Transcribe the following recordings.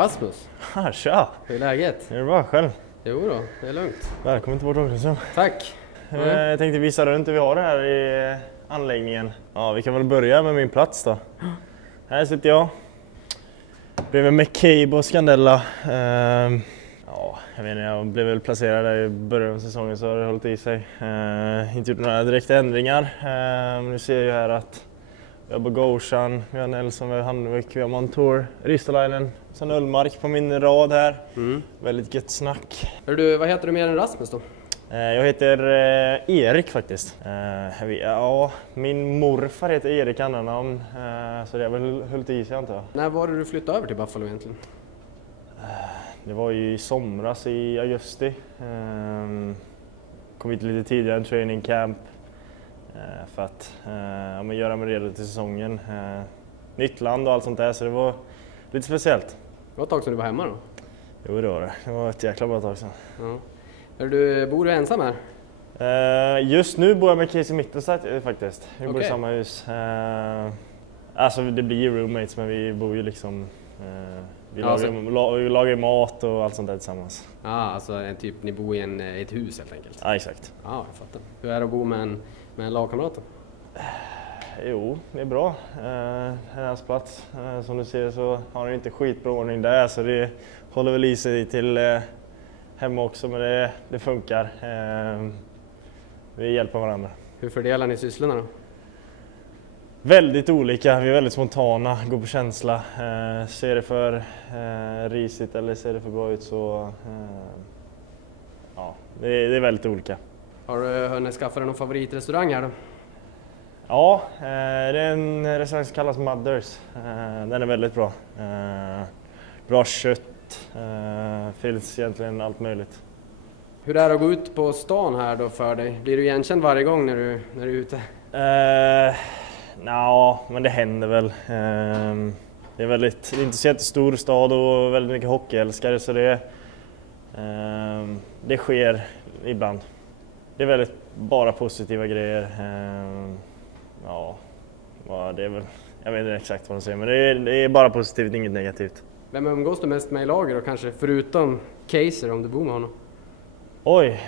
Rasmus. Tja! Hur är läget? Är det bra själv? Jo då, det är lugnt. Välkommen till vårt omklädningsrum. Tack! Jag tänkte visa runt hur vi har det här i anläggningen. Ja, vi kan väl börja med min plats då. Här sitter jag. Bredvid McCabe och Scandella. Ja, jag vet inte, jag blev väl placerad där i början av säsongen så har det hållit i sig. Inte gjort några direkta ändringar. Nu ser jag här att vi har Bogosian, vi har Nelson, vi har Handvik, vi har Montour, Ristolainen, sen Ullmark på min rad här. Väldigt gött snack. Du, vad heter du mer än Rasmus då? Jag heter Erik faktiskt. Ja, min morfar heter Erik annanamn, så det är väl hållit i sig antar jag. När var det du flyttade över till Buffalo egentligen? Det var ju i somras i augusti. Kom hit lite tidigare än training camp. För att göra mig redo till säsongen. Nytt land och allt sånt där, så det var lite speciellt. Det var ett tag sedan du var hemma då? Jo, det var det. Det var ett jäkla bra tag sedan. Ja. Bor du ensam här? Just nu bor jag med Casey Mittelstadt faktiskt. Vi bor i Okej. samma hus. Alltså det blir ju roommates, men vi bor ju liksom... Vi lagar mat och allt sånt där tillsammans. Ja, alltså ni bor i ett hus helt enkelt? Ja, exakt. Ja, jag fattar. Hur är det att bo med en lagkamrat då? Jo, det är bra. Hennes plats. Som du ser så har han inte skitbra ordning där, så det håller väl i sig till hemma också, men det funkar. Vi hjälper varandra. Hur fördelar ni sysslorna då? Väldigt olika, vi är väldigt spontana, går på känsla. Ser det för risigt eller ser det för bra ut så... Ja, det är väldigt olika. Har du hunnit skaffa dig någon favoritrestaurang här då? Ja, det är en restaurang som kallas Mothers. Den är väldigt bra. Bra kött, finns egentligen allt möjligt. Hur är det att gå ut på stan här då för dig? Blir du igenkänd varje gång när du är ute? Ja, men det händer väl. Det är inte så jättestor stad och väldigt mycket hockeyälskare, så det sker ibland. Det är väldigt bara positiva grejer. Ja, det är väl, jag vet inte exakt vad de säger, men det är bara positivt, inget negativt. Vem umgås du mest med i lager då kanske, förutom Kaiser om du bor med honom? Oj,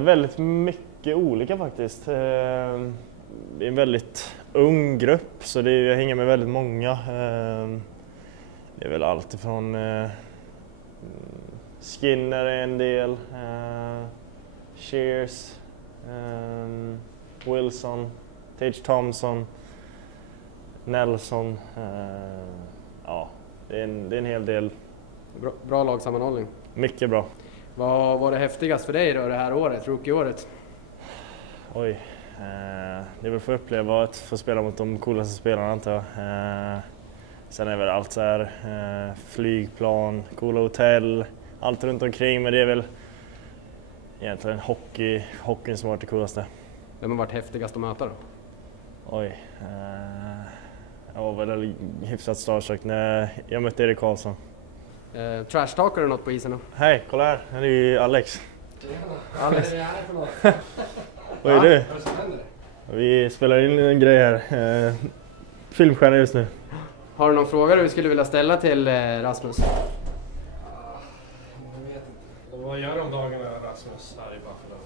väldigt mycket olika faktiskt. Det är en väldigt ung grupp, så jag hänger med väldigt många. Det är väl allt ifrån Skinner är en del, Shears, Wilson, Tage Thompson, Nelson. Ja, det är en hel del. Bra lagsammanhållning. Mycket bra. Vad var det häftigast för dig då det här året, rookie-året? Oj, det är väl för att uppleva att få spela mot de coolaste spelarna antar jag. Sen är väl allt så här, flygplan, coola hotell, allt runt omkring, men det är väl egentligen hockeyn som har varit det coolaste. Vem har varit häftigast att möta då? Oj, jag var väl hyfsat starstruck när jag mötte Erik Karlsson. Trashtalkar du något på isen då? Hej, kolla här, här är ju Alex. Alex. Vad är det här för något? Vad är du? Vad är det som händer? Vi spelar in en grej här. Filmstjärna just nu. Har du någon fråga du skulle vilja ställa till Rasmus? Jag vet inte. Vad gör de dagarna Rasmus här i Buffalo?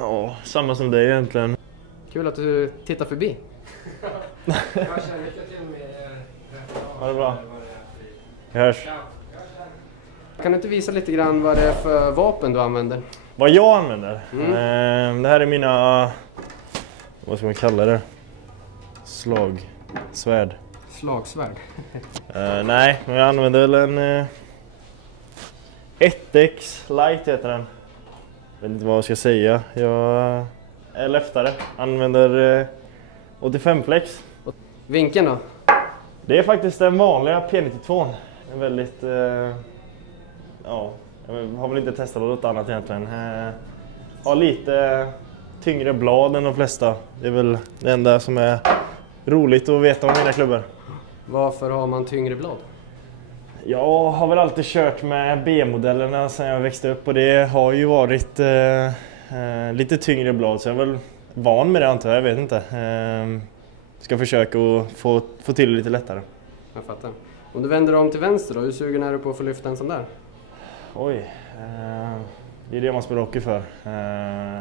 Ja, samma som dig egentligen. Kul att du tittar förbi. Jag känner lycka till med Ha det bra. Vi hörs. Kan du inte visa lite grann vad det är för vapen du använder? Vad jag använder? Det här är mina... Vad ska man kalla det? Slagsvärd. Slagsvärd. Nej, men jag använder väl en 1X Light heter den. Jag vet inte vad jag ska säga. Jag är leftare. Använder 85 flex. Vinkeln då? Det är faktiskt den vanliga P92. En väldigt... ja, jag har väl inte testat något annat egentligen. Har lite tyngre blad än de flesta. Det är väl det enda som är roligt att veta om mina klubbor. Varför har man tyngre blad? Jag har väl alltid kört med B-modellerna sedan jag växte upp och det har ju varit lite tyngre blad, så jag är väl van med det antar jag vet inte. Ska försöka att få till det lite lättare. Jag fattar. Om du vänder om till vänster då, hur sugen är du på att få lyfta en sån där? Oj, det är det man spelar hockey för.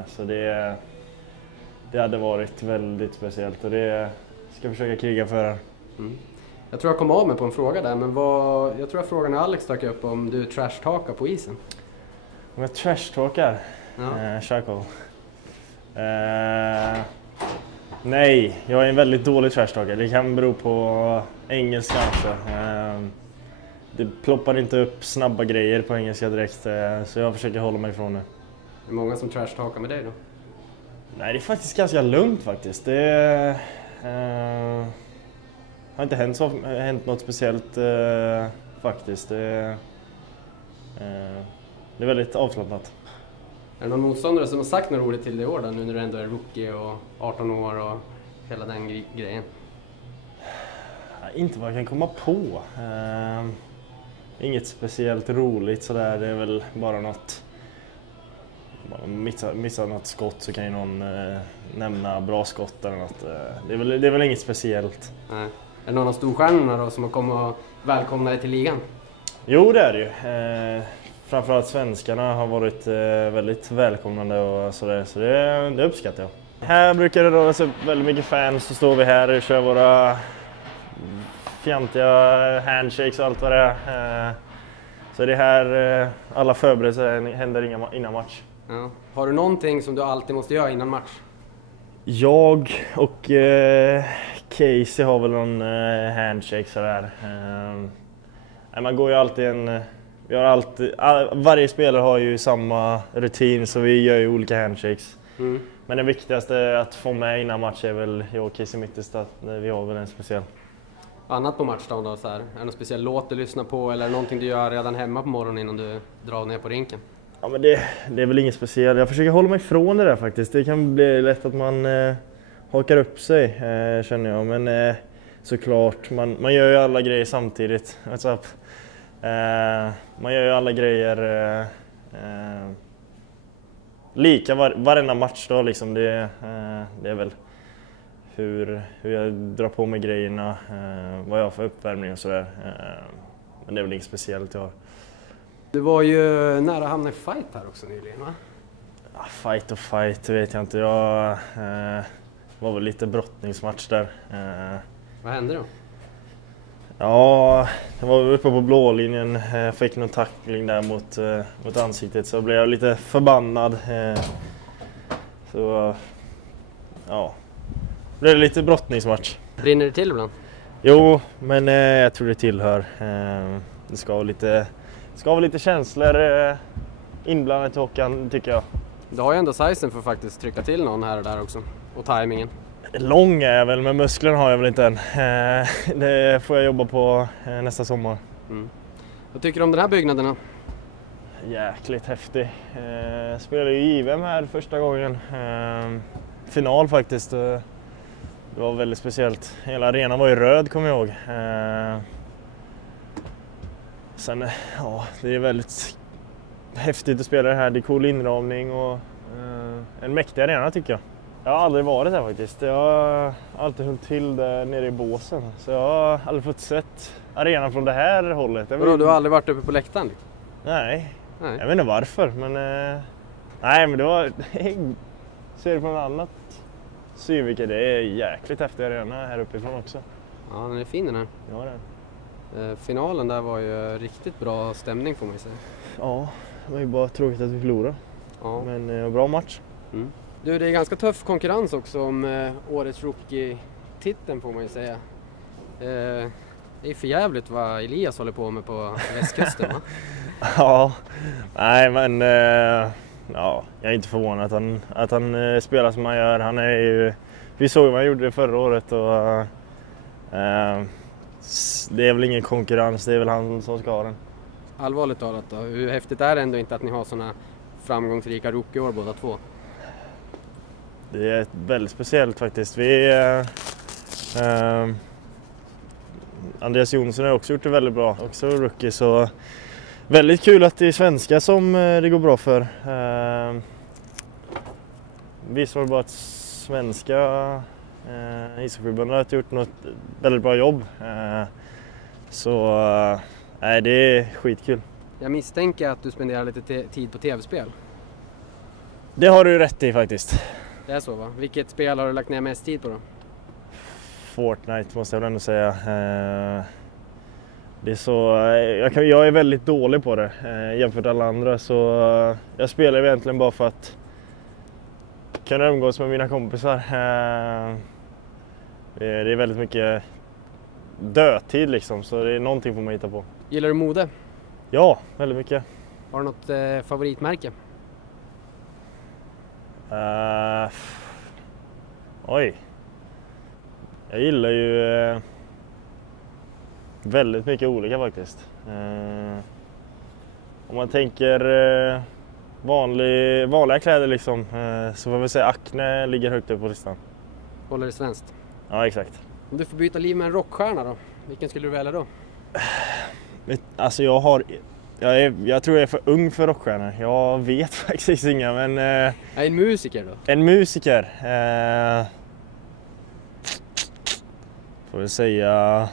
Så det hade varit väldigt speciellt och det ska jag försöka kriga för. Jag tror jag kom av mig på en fråga där, men jag tror jag frågan när Alex stack upp om du trash-talkar på isen. Om jag trash-talkar? Ja. Charcoal. Nej, jag är en väldigt dålig trash-talker. Det kan bero på engelska kanske. Det ploppar inte upp snabba grejer på engelska direkt, så jag försöker hålla mig ifrån det. Är det många som trash-talkar med dig då? Nej, det är faktiskt ganska lugnt faktiskt. Det har inte hänt något speciellt faktiskt. Det är väldigt avslappnat. Är det någon motståndare som har sagt något roligt till dig i år då, nu när du ändå är rookie och 18 år och hela den grejen? Inte vad jag kan komma på. Inget speciellt roligt sådär, det är väl bara något. Missar något skott så kan ju någon nämna bra skott eller något. Det är väl inget speciellt. Nej. Är det någon av storstjärnorna då som har kommit och välkomnat dig till ligan? Jo, det är det ju. Framförallt svenskarna har varit väldigt välkomnande och sådär, så det uppskattar jag. Här brukar det röra sig väldigt mycket fans, så står vi här och kör våra fjantiga handshakes och allt vad det är. Så det här, alla förberedelser händer innan match. Ja. Har du någonting som du alltid måste göra innan match? Jag och Casey har väl någon handshake sådär. Man går ju alltid varje spelare har ju samma rutin, så vi gör ju olika handshakes. Men det viktigaste att få med innan match är väl jag och Casey Mittest, att vi har väl en speciell. Annat på matchdagen då så här? Är det någon speciell låt du lyssnar på eller någonting du gör redan hemma på morgonen innan du drar ner på rinken? Ja, men det är väl inget speciellt. Jag försöker hålla mig ifrån det där faktiskt. Det kan bli lätt att man hakar upp sig, känner jag. Men såklart, man gör ju alla grejer samtidigt. Man gör ju alla grejer lika varenda match då liksom. Det är väl hur jag drar på mig grejerna, vad jag har för uppvärmning och sådär. Men det är väl inget speciellt jag har. Du var ju nära att hamna i fight här också nyligen, va? Ja, fight och fight vet jag inte. Jag var väl lite brottningsmatch där. Vad hände då? Ja, jag var uppe på blålinjen, fick någon tackling där mot ansiktet, så blev jag lite förbannad. Så ja, det blev lite brottningsmatch. Brinner det till ibland? Jo, men jag tror det tillhör. Det ska vara lite känslor inblandat i hockeyn, tycker jag. Du har ju ändå sizen för att faktiskt trycka till någon här och där också. Och tajmingen. Lång är jag väl, men musklerna har jag väl inte än. Det får jag jobba på nästa sommar. Vad tycker du om den här byggnaden då? Jäkligt häftig. Spelade ju JVM här första gången. Final faktiskt. Det var väldigt speciellt. Hela arenan var ju röd, kommer jag ihåg. Sen, ja, det är väldigt häftigt att spela det här. Det är cool inramning och en mäktig arena tycker jag. Jag har aldrig varit här faktiskt. Jag har alltid hållit till där nere i båsen. Så jag har aldrig fått sett arenan från det här hållet. Vadå, du har aldrig varit uppe på läktaren? Nej. Jag vet inte varför, men nej, men det var ser det från ett annat synvinkel. Det är jäkligt häftig arena här uppifrån också. Ja, den är fin den här. Ja, den. Finalen där var ju riktigt bra stämning får man ju säga. Ja, det var ju bara tråkigt att vi förlorade. Ja. Men bra match. Du, det är ganska tuff konkurrens också om årets rookie-titeln får man ju säga. Det är för jävligt vad Elias håller på med på västkusten, va? Ja, nej men ja, jag är inte förvånad att han spelar som han gör. Han är ju, vi såg vad han gjorde det förra året och det är väl ingen konkurrens, det är väl han som ska ha den. Allvarligt talat då, hur häftigt är det ändå inte att ni har såna framgångsrika rookie-år båda två? Det är väldigt speciellt faktiskt. Andreas Jonsson har också gjort det väldigt bra, också rookie, så väldigt kul att det är svenska som det går bra för. Visar bara att svenska ishockeyförbundet har gjort något väldigt bra jobb. Så nej, det är skitkul. Jag misstänker att du spenderar lite tid på tv-spel. Det har du rätt i faktiskt. Det är så va? Vilket spel har du lagt ner mest tid på då? Fortnite måste jag väl ändå säga. Det är så, jag är väldigt dålig på det jämfört med alla andra, så jag spelar egentligen bara för att kunna umgås med mina kompisar. Det är väldigt mycket dödtid liksom, så det är någonting får man hitta på. Gillar du mode? Ja, väldigt mycket. Har du något favoritmärke? Oj. Jag gillar ju väldigt mycket olika faktiskt. Om man tänker vanliga kläder liksom, så får vi säga Acne ligger högt upp på listan. Håller det svenskt? Ja, exakt. Om du får byta liv med en rockstjärna då, vilken skulle du välja då? Alltså jag tror jag är för ung för rockstjärnor. Jag vet faktiskt inga, men... En musiker då? En musiker? Får vi säga...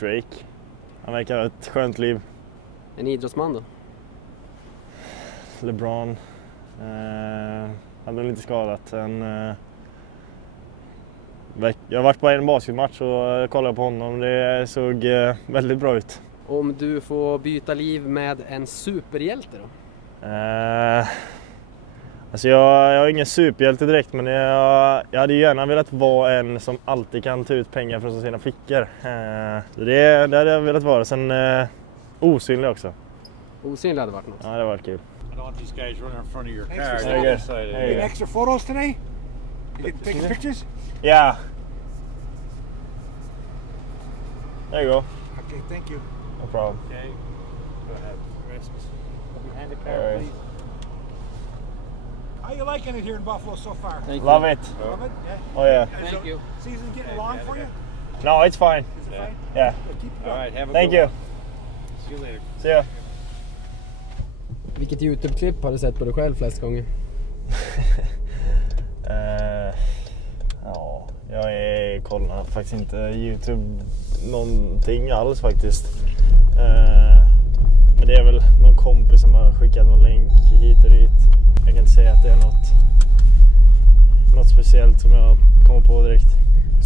Drake. Han verkar ha ett skönt liv. En idrottsman då? LeBron. Han blev inte skadat. Jag har varit på en basketmatch och kollade på honom. Det såg väldigt bra ut. Om du får byta liv med en superhjälte då? Alltså jag är ingen superhjälte direkt, men jag hade gärna velat vara en som alltid kan ta ut pengar från sina fickor. Det hade jag velat vara. Sen osynlig också. Osynlig hade varit något. Ja, det var kul. I don't want these guys running in front of your Thanks car. for There you stopping. go. There Any extra photos today? You get taking pictures? Yeah. There you go. Okay, thank you. No problem. Okay. Go ahead. Rasmus. Behind the All right. please. How you liking it here in Buffalo so far? Love it. Love it? Yeah. Oh yeah. Is Thank the you. Season getting along for you? No, it's fine. Is it Yeah. fine? Yeah. Keep it All going. right. Have a Thank good you. one. See you later. See ya. Vilket YouTube-klipp har du sett på dig själv flest gånger? Ja, jag kollar faktiskt inte YouTube någonting alls faktiskt. Men det är väl någon kompis som har skickat någon länk hit och dit. Jag kan inte säga att det är något speciellt som jag kommer på direkt.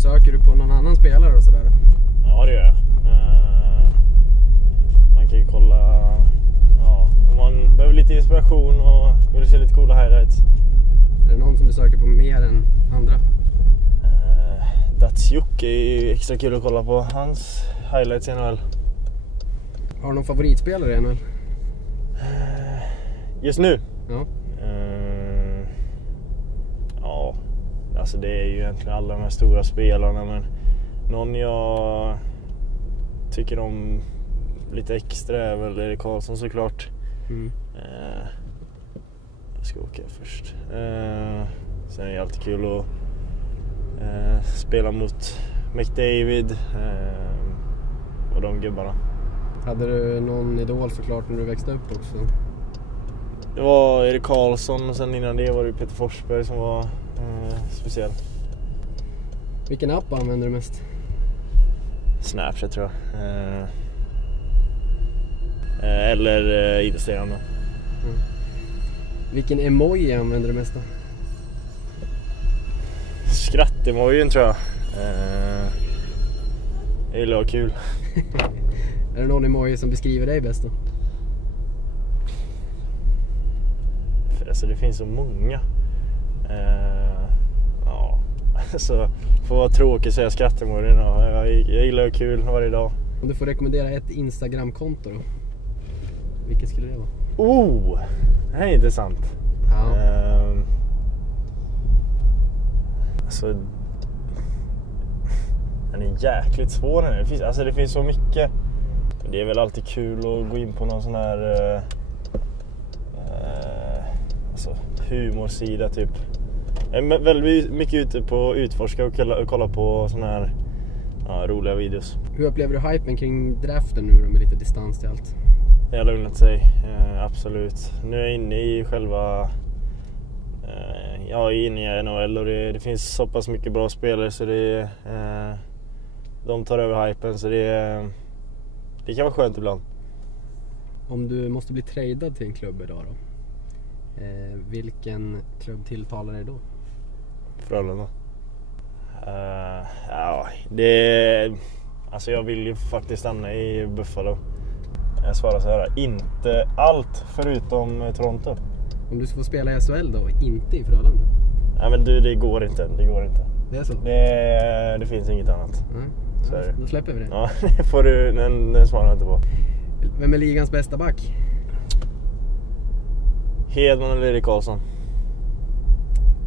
Söker du på någon annan spelare och sådär? Ja, det gör jag. Man kan ju kolla, om man behöver lite inspiration och vill se lite coola highlights. Är det någon som du söker på mer än andra? Datsjuk är ju extra kul att kolla på. Hans highlights i NHL. Har du någon favoritspelare i NHL? Just nu? Ja. Ja, alltså det är ju egentligen alla de här stora spelarna, men någon jag tycker om lite extra är väl Erik Karlsson såklart. Mm. Jag ska åka först. Sen är det alltid kul att spela mot McDavid och de gubbarna. Hade du någon idol såklart när du växte upp också? Det var Erik Karlsson och sen innan det var det Peter Forsberg som var speciell. Vilken app använder du mest? Snapchat tror jag. Eller Instagram då. Mm. Vilken emoji använder du mest då? Skrattemojin tror jag. Det är kul. Är det någon emoji som beskriver dig bäst då? För alltså det finns så många. Ja, alltså får vara tråkigt att säga skrattemojin. Jag gillar att kul varje dag. Om du får rekommendera ett Instagram-konto då? Vilket skulle det vara? Det här är intressant. Ja. Alltså, den är jäkligt svår den här. Det finns så mycket. Det är väl alltid kul att gå in på någon sån här humorsida typ. Jag är väldigt mycket ute på utforska och kolla på såna här roliga videos. Hur upplever du hypen kring draften nu då med lite distans till allt? Det har lugnat sig, absolut. Nu är jag inne i själva... jag är inne i NHL och det finns så pass mycket bra spelare så det de tar över hypen, så det kan vara skönt ibland. Om du måste bli tradad till en klubb idag då, vilken klubb tilltalar dig då? Frölunda. Ja, alltså jag vill ju faktiskt stanna i Buffalo. Jag svarar så här, inte allt förutom Toronto. Om du ska få spela i SHL då, inte i Frölunda? Nej men det går inte. Det är så? Det finns inget annat. Så är det. Då släpper vi det. Ja, det får du, den svarar jag inte på. Vem är ligans bästa back? Hedman eller Erik Karlsson?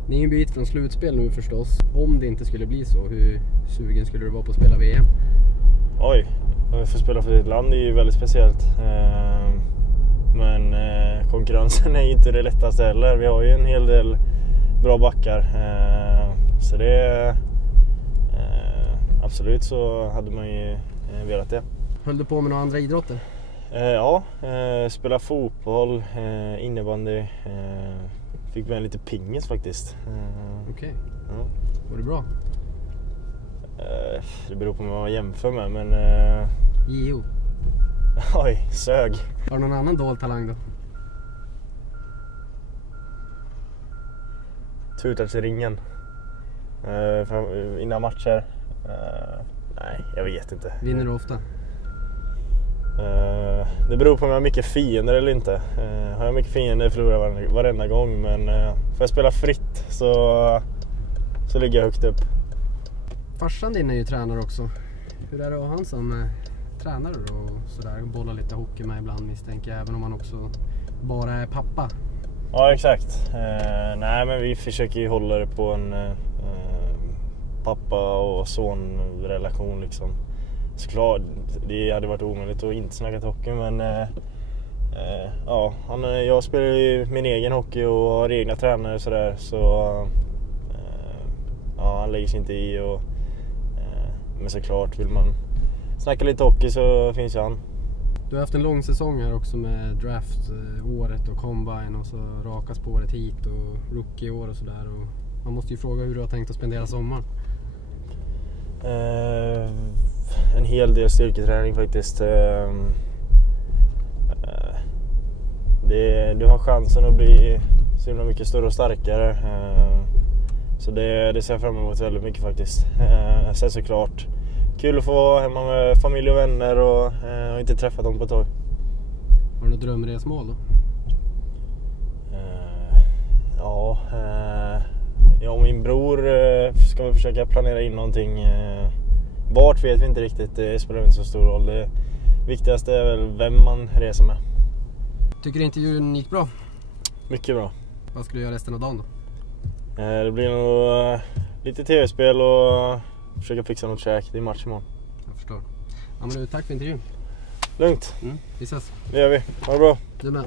Ni är en bit från slutspel nu förstås. Om det inte skulle bli så, hur sugen skulle du vara på att spela VM? Oj, att få spela för ditt land är ju väldigt speciellt. Men konkurrensen är ju inte det lättaste heller. Vi har ju en hel del bra backar. Så det absolut så hade man ju velat det. Höll du på med några andra idrotter? Ja, spela fotboll, innebandy. Fick med lite pingis faktiskt. Okej. Ja. Var det bra? Det beror på vad man jämför med, men... Jo. Oj, sög. Har du någon annan dold talang då? Tutar till ringen. Innan matcher. Nej, jag vet inte. Vinner du ofta? Det beror på om jag har mycket fiender eller inte. Har jag mycket fiender förlorar jag varenda gång, men får jag spela fritt så ligger jag högt upp. Farsan din är ju tränare också. Hur är det att ha han som tränare då? Och sådär, bollar lite hockey med ibland misstänker jag, även om han också bara är pappa. Ja, exakt. Nej, men vi försöker ju hålla det på en pappa och son-relation liksom. Såklart, det hade varit omöjligt att inte snacka hockey, men ja, jag spelar ju min egen hockey och har egna tränare och sådär, så ja, han lägger sig inte i men såklart vill man snacka lite hockey så finns ju han. Du har haft en lång säsong här också med draft-året och combine och så raka spåret hit och rookie-år och sådär, och man måste ju fråga hur du har tänkt att spendera sommaren. En hel del styrketräning faktiskt. Du har chansen att bli så himla mycket större och starkare. Så det ser jag fram emot väldigt mycket faktiskt. Sen såklart kul att få vara hemma med familj och vänner och inte träffa dem på ett tag. Har du något drömresmål då? Jag och min bror ska vi försöka planera in någonting. Vart vet vi inte riktigt, det spelar inte så stor roll. Det viktigaste är väl vem man reser med. Tycker du intervjun gick bra? Mycket bra. Vad ska du göra resten av dagen då? Det blir nog lite tv-spel och försöka fixa något käk. Det är match imorgon. Jag förstår. Ja, men du, tack för intervjun. Lugnt. Vi ses. Det gör vi. Ha det bra. Du med.